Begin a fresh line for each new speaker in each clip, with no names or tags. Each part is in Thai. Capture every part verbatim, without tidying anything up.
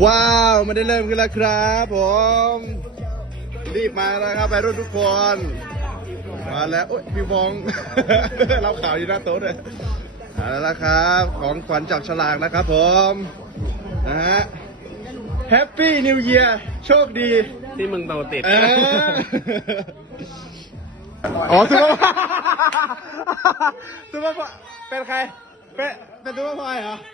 ว้าวไม่ได้เริ่มกันแล้วครับผมรีบมาแล้วครับไปรุ่นทุกคนมาแล้วโอ้ยพี่วอง เราข่าวอยู่หน้าโต๊ะเลยมาแล้วนะครับของขวัญจากฉลากนะครับผมนะฮะแฮปปี้นิวเยียร์โชคดี
ที่มึงโตติด
เอออ๋อซูเปอร์ซูเปอร์เป็นใครเป็นเป็นซูเปอร์พอยเหรอ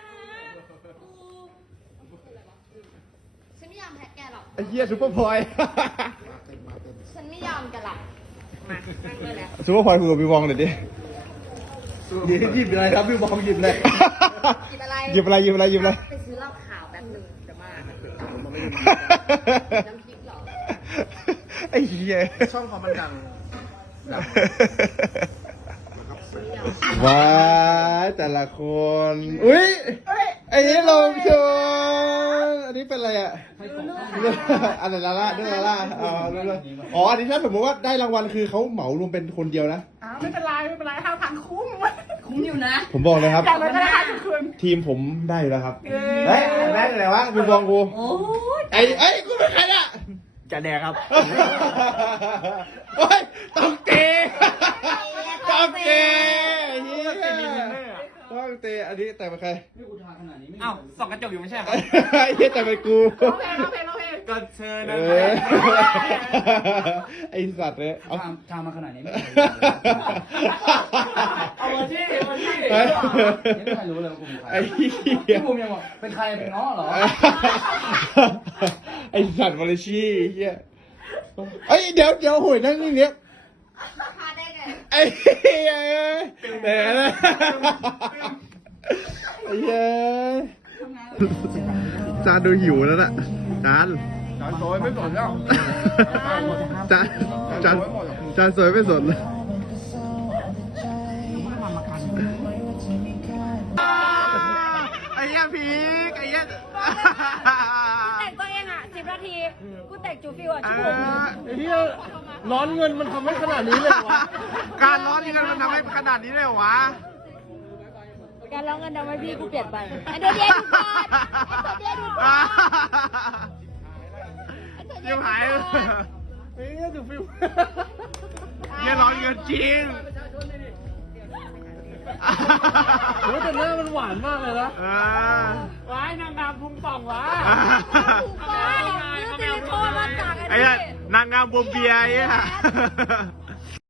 ฉันไม่ยอมแพ้แกหรอก
ไอ้เหี้ยซูเปอร์พอย
ฉันไม่ยอมแกหรอกมานั่งเลยแล้ว
ซูเปอร์พอยคุยกับพี่วองหน่อยดิหยิบหยิบอะไรครับพี่วองหยิบเลย
หยิบอะไร
หยิบอะไรหยิบอะไรหยิบอะไร
ไปซื้อเหล้าขาวแป๊บหนึงเดี๋ยวมาน้ำพริกเหรอ
ไอ้เหี้ย
ช่องเขามันดัง
ว้ายแต่ละคนอุ้ยไอ้นี่ลงชนอันนี้เป็นอะไรอ่ะอะไรลาล่าด้วยลาล่าอ๋ออ๋ออันนี้ถ้าสมมติว่าได้รางวัลคือเขาเหมารวมเป็นคนเดียวนะ
อ้าวไม่เป็นไรไม่เป็นไรห้าพันคุ้มคุ้มอยู่นะ
ผมบอกเลยครับ
จากนั้นก็ได้ห้าพันคืน
ทีมผมได้อยู่แล้วครับเฮ้ยได้อะไรวะพี่บองกูไอ้ไอ้กูเป็นใครอ่ะ
จะแดกครับ
โอ้ยต้องเตะต้องเตะเฮียต้องเตะอันนี้แต่เป็นใคร
อ้าวส่องกระจกอยู่ไม่ใช่เหรอ
ไอ้เฮียแต่เป็นกู
โอเคโอเคโอเค
ก็เชิญ
เอ
นะ
อไอ้สัตว์เนี่ยเอา
ทำทำมาขนาดนี้ไม่
เอามาที่เอามาที่
เฮ้ย
ไม่เคยรู้เลยว่ากูเป็นใคร
ไอ้เหี้ย
พี่ภูมิยังบอกเป็นใครเป็นน้องเหรอ
ไอ้สัตว์มาเลชีเฮียเอ้ยเดี๋ยวเดี๋ยวโหยนั่งนี่เนี้ย
พาได้ไง
ไอ้เหี้ยแต่นะไอ้เหี้ยจานดูหิวแล้วน่ะจาน
จานโซยไม่สนแล้ว
จานจานจานสวยไม่สนไอ้เหี้ยพีกไอ้เหี้ย
แต่งตัวเองอ่ะสิบนาที กูแต่งจูฟิวอ่ะชั่วโมง
ไอ้เหี้ยร้อนเงินมันทำให้ขนาดนี้เลยวะการร้อนเงินมันทำให้ขนาดนี้เลยวะ
การร้องเงินทำให้พี่กูเปลี่ยนไปไอ้ตัวเดียวดูก่อนไอ้ตัวเดียวดูก่อนไอ้ตัวเดี
ยิ
ยว
ว
ดู
หาย
ก่อน
เฮ้ยดูฟิวเหี้ยร้อนเงินจริง
โอ้แต่หน้ามันหวานมากเลยนะ
อ่า
ว้ายนางงามพุงป่องวะ
ถูกต้องซื้อซิลิโคนมาจาก
ไอ้
ไอ้
เนี่ย
นี่
นางงามบวมเบียร์ไอ้เนี่ย